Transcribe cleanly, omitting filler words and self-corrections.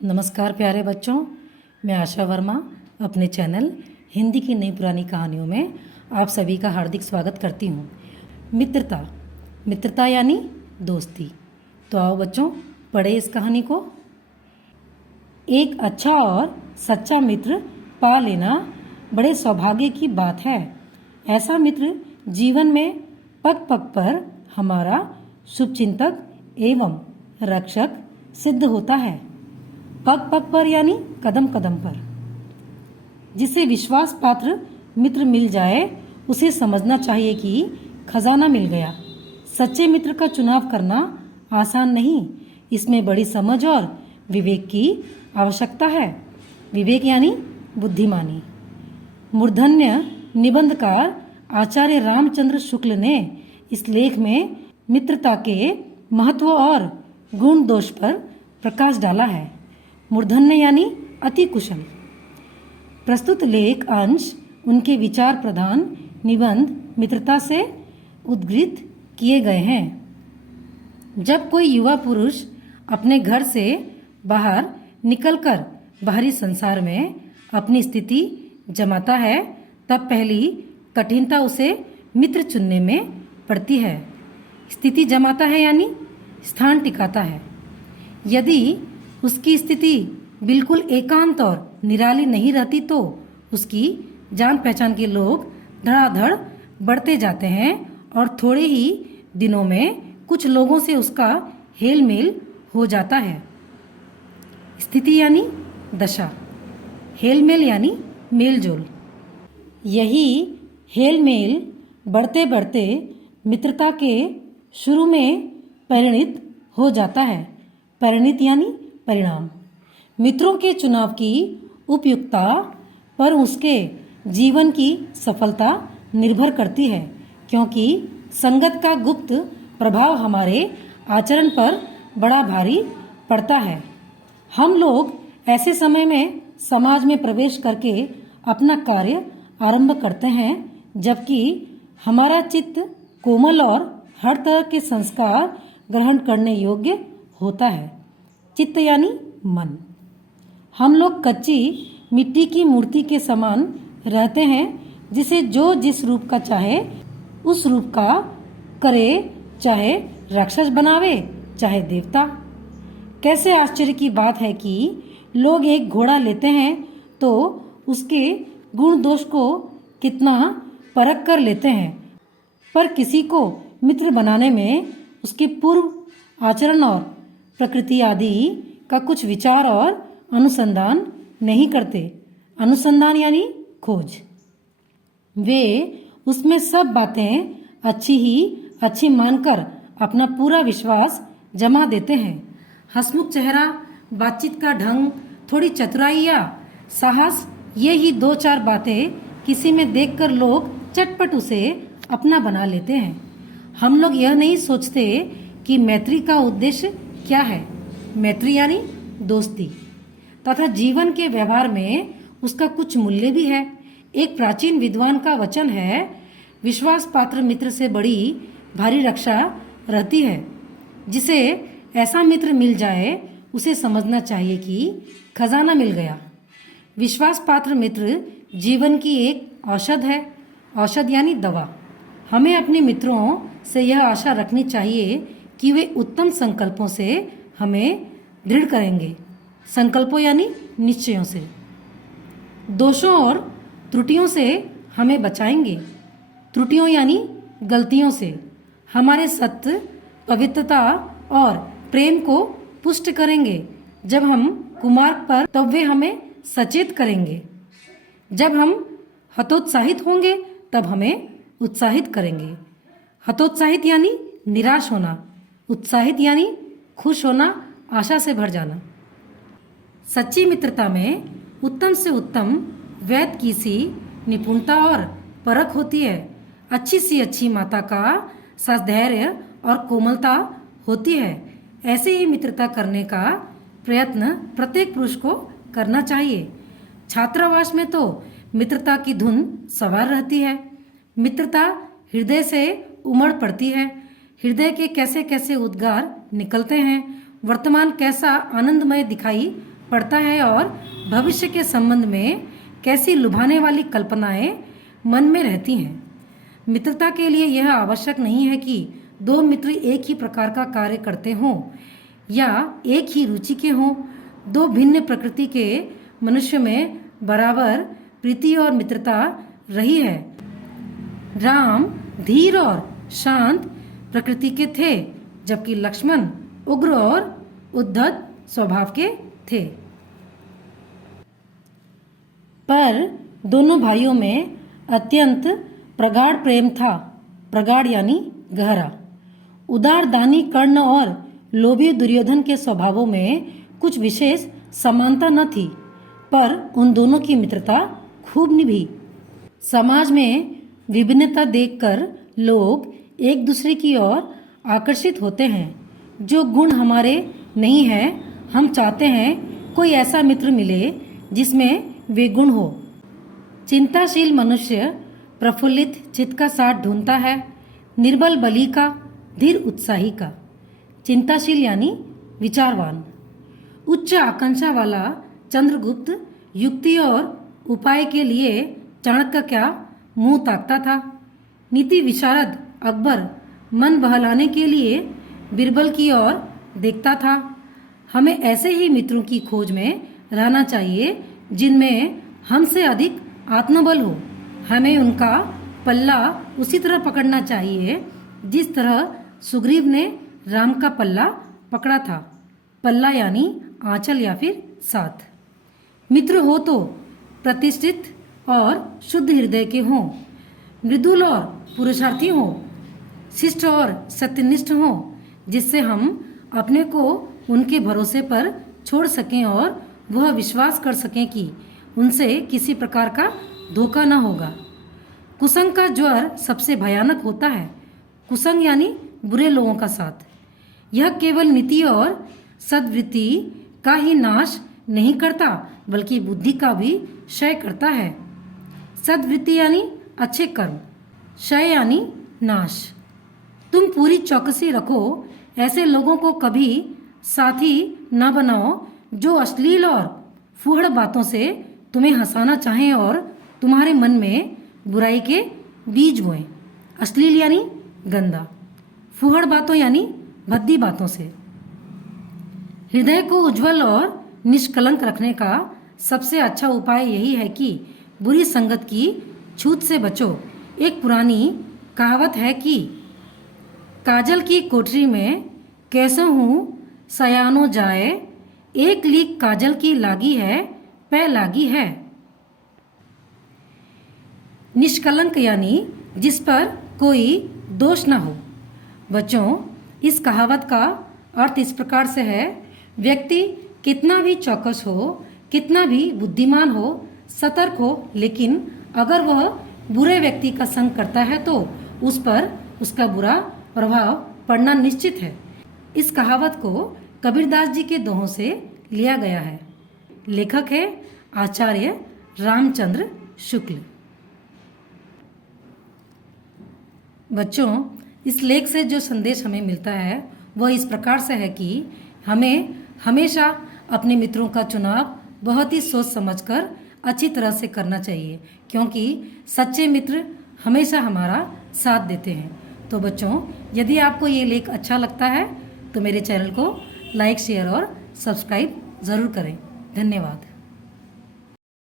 नमस्कार प्यारे बच्चों, मैं आशा वर्मा अपने चैनल हिंदी की नई पुरानी कहानियों में आप सभी का हार्दिक स्वागत करती हूँ। मित्रता मित्रता यानी दोस्ती। तो आओ बच्चों, पढ़े इस कहानी को। एक अच्छा और सच्चा मित्र पा लेना बड़े सौभाग्य की बात है। ऐसा मित्र जीवन में पग पग पर हमारा शुभचिंतक एवं रक्षक सिद्ध होता है। पग पग पर यानी कदम कदम पर। जिसे विश्वास पात्र मित्र मिल जाए उसे समझना चाहिए कि खजाना मिल गया। सच्चे मित्र का चुनाव करना आसान नहीं, इसमें बड़ी समझ और विवेक की आवश्यकता है। विवेक यानी बुद्धिमानी। मूर्धन्य निबंधकार आचार्य रामचंद्र शुक्ल ने इस लेख में मित्रता के महत्व और गुण दोष पर प्रकाश डाला है। मूर्धन्य यानी अति कुशल। प्रस्तुत लेख अंश उनके विचार प्रधान निबंध मित्रता से उद्धृत किए गए हैं। जब कोई युवा पुरुष अपने घर से बाहर निकलकर बाहरी संसार में अपनी स्थिति जमाता है, तब पहली कठिनता उसे मित्र चुनने में पड़ती है। स्थिति जमाता है यानी स्थान टिकाता है। यदि उसकी स्थिति बिल्कुल एकांत और निराली नहीं रहती तो उसकी जान पहचान के लोग धड़ाधड़ बढ़ते जाते हैं और थोड़े ही दिनों में कुछ लोगों से उसका हेल मेल हो जाता है। स्थिति यानी दशा, हेल मेल यानी मेल जोल। यही हेल मेल बढ़ते बढ़ते मित्रता के शुरू में परिणित हो जाता है। परिणित यानी परिणाम। मित्रों के चुनाव की उपयुक्तता पर उसके जीवन की सफलता निर्भर करती है, क्योंकि संगत का गुप्त प्रभाव हमारे आचरण पर बड़ा भारी पड़ता है। हम लोग ऐसे समय में समाज में प्रवेश करके अपना कार्य आरंभ करते हैं, जबकि हमारा चित्त कोमल और हर तरह के संस्कार ग्रहण करने योग्य होता है। चित्त यानी मन। हम लोग कच्ची मिट्टी की मूर्ति के समान रहते हैं, जिसे जो जिस रूप का चाहे उस रूप का करे, चाहे राक्षस बनावे चाहे देवता। कैसे आश्चर्य की बात है कि लोग एक घोड़ा लेते हैं तो उसके गुण दोष को कितना परख कर लेते हैं, पर किसी को मित्र बनाने में उसके पूर्व आचरण और प्रकृति आदि का कुछ विचार और अनुसंधान नहीं करते। अनुसंधान यानी खोज। वे उसमें सब बातें अच्छी मानकर अपना पूरा विश्वास जमा देते हैं। हंसमुख चेहरा, बातचीत का ढंग, थोड़ी चतुराई या साहस, ये ही दो चार बातें किसी में देखकर लोग चटपट उसे अपना बना लेते हैं। हम लोग यह नहीं सोचते कि मैत्री का उद्देश्य क्या है। मैत्री यानी दोस्ती तथा जीवन के व्यवहार में उसका कुछ मूल्य भी है। एक प्राचीन विद्वान का वचन है, विश्वास पात्र मित्र से बड़ी भारी रक्षा रहती है। जिसे ऐसा मित्र मिल जाए उसे समझना चाहिए कि खजाना मिल गया। विश्वास पात्र मित्र जीवन की एक औषध है। औषध यानी दवा। हमें अपने मित्रों से यह आशा रखनी चाहिए कि वे उत्तम संकल्पों से हमें दृढ़ करेंगे। संकल्पों यानी निश्चयों से। दोषों और त्रुटियों से हमें बचाएंगे। त्रुटियों यानी गलतियों से हमारे सत्य, पवित्रता और प्रेम को पुष्ट करेंगे। जब हम कुमार्ग पर तब वे हमें सचेत करेंगे। जब हम हतोत्साहित होंगे तब हमें उत्साहित करेंगे। हतोत्साहित यानी निराश होना, उत्साहित यानी खुश होना, आशा से भर जाना। सच्ची मित्रता में उत्तम से उत्तम वैद्य की सी निपुणता और परख होती है। अच्छी सी अच्छी माता का सधैर्य और कोमलता होती है। ऐसे ही मित्रता करने का प्रयत्न प्रत्येक पुरुष को करना चाहिए। छात्रावास में तो मित्रता की धुन सवार रहती है। मित्रता हृदय से उमड़ पड़ती है। हृदय के कैसे कैसे उद्गार निकलते हैं। वर्तमान कैसा आनंदमय दिखाई पड़ता है और भविष्य के संबंध में कैसी लुभाने वाली कल्पनाएं मन में रहती हैं। मित्रता के लिए यह आवश्यक नहीं है कि दो मित्र एक ही प्रकार का कार्य करते हों या एक ही रुचि के हों। दो भिन्न प्रकृति के मनुष्य में बराबर प्रीति और मित्रता रही है। राम धीर और शांत प्रकृति के थे, जबकि लक्ष्मण उग्र और उद्धत स्वभाव के थे। पर दोनों भाइयों में अत्यंत प्रगाढ़ प्रेम था। प्रगाढ़ यानी गहरा। उदार दानी कर्ण और लोभी दुर्योधन के स्वभावों में कुछ विशेष समानता न थी, पर उन दोनों की मित्रता खूब निभी। समाज में विभिन्नता देखकर लोग एक दूसरे की ओर आकर्षित होते हैं। जो गुण हमारे नहीं है, हम चाहते हैं कोई ऐसा मित्र मिले जिसमें वे गुण हो। चिंताशील मनुष्य प्रफुल्लित चित्त का साथ ढूंढता है, निर्बल बली का, धीर उत्साही का। चिंताशील यानी विचारवान। उच्च आकांक्षा वाला चंद्रगुप्त युक्ति और उपाय के लिए चाणक्य क्या मुंह ताकता था। नीति विशारद अकबर मन बहलाने के लिए बीरबल की ओर देखता था। हमें ऐसे ही मित्रों की खोज में रहना चाहिए जिनमें हमसे अधिक आत्मबल हो। हमें उनका पल्ला उसी तरह पकड़ना चाहिए जिस तरह सुग्रीव ने राम का पल्ला पकड़ा था। पल्ला यानी आंचल या फिर साथ। मित्र हो तो प्रतिष्ठित और शुद्ध हृदय के हों, मृदुल और पुरुषार्थी हों, शिष्ट और सत्यनिष्ठ हों, जिससे हम अपने को उनके भरोसे पर छोड़ सकें और वह विश्वास कर सकें कि उनसे किसी प्रकार का धोखा न होगा। कुसंग का ज्वर सबसे भयानक होता है। कुसंग यानी बुरे लोगों का साथ। यह केवल नीति और सद्वृत्ति का ही नाश नहीं करता, बल्कि बुद्धि का भी क्षय करता है। सद्वृत्ति यानी अच्छे कर्म, क्षय यानी नाश। तुम पूरी चौकसी रखो, ऐसे लोगों को कभी साथी न बनाओ जो अश्लील और फूहड़ बातों से तुम्हें हंसाना चाहें और तुम्हारे मन में बुराई के बीज बोएं। अश्लील यानी गंदा, फूहड़ बातों यानी भद्दी बातों से। हृदय को उज्जवल और निष्कलंक रखने का सबसे अच्छा उपाय यही है कि बुरी संगत की छूत से बचो। एक पुरानी कहावत है कि काजल की कोठरी में कैसे हूँ सयानो जाए, एक लीक काजल की लागी है, पै लागी है। निष्कलंक यानी जिस पर कोई दोष न हो। बच्चों, इस कहावत का अर्थ इस प्रकार से है, व्यक्ति कितना भी चौकस हो, कितना भी बुद्धिमान हो, सतर्क हो, लेकिन अगर वह बुरे व्यक्ति का संग करता है तो उस पर उसका बुरा प्रभाव पड़ना निश्चित है। इस कहावत को कबीरदास जी के दोहों से लिया गया है। लेखक है आचार्य रामचंद्र शुक्ल। बच्चों, इस लेख से जो संदेश हमें मिलता है वह इस प्रकार से है कि हमें हमेशा अपने मित्रों का चुनाव बहुत ही सोच समझकर अच्छी तरह से करना चाहिए, क्योंकि सच्चे मित्र हमेशा हमारा साथ देते हैं। तो बच्चों, यदि आपको ये लेख अच्छा लगता है तो मेरे चैनल को लाइक, शेयर और सब्सक्राइब ज़रूर करें। धन्यवाद।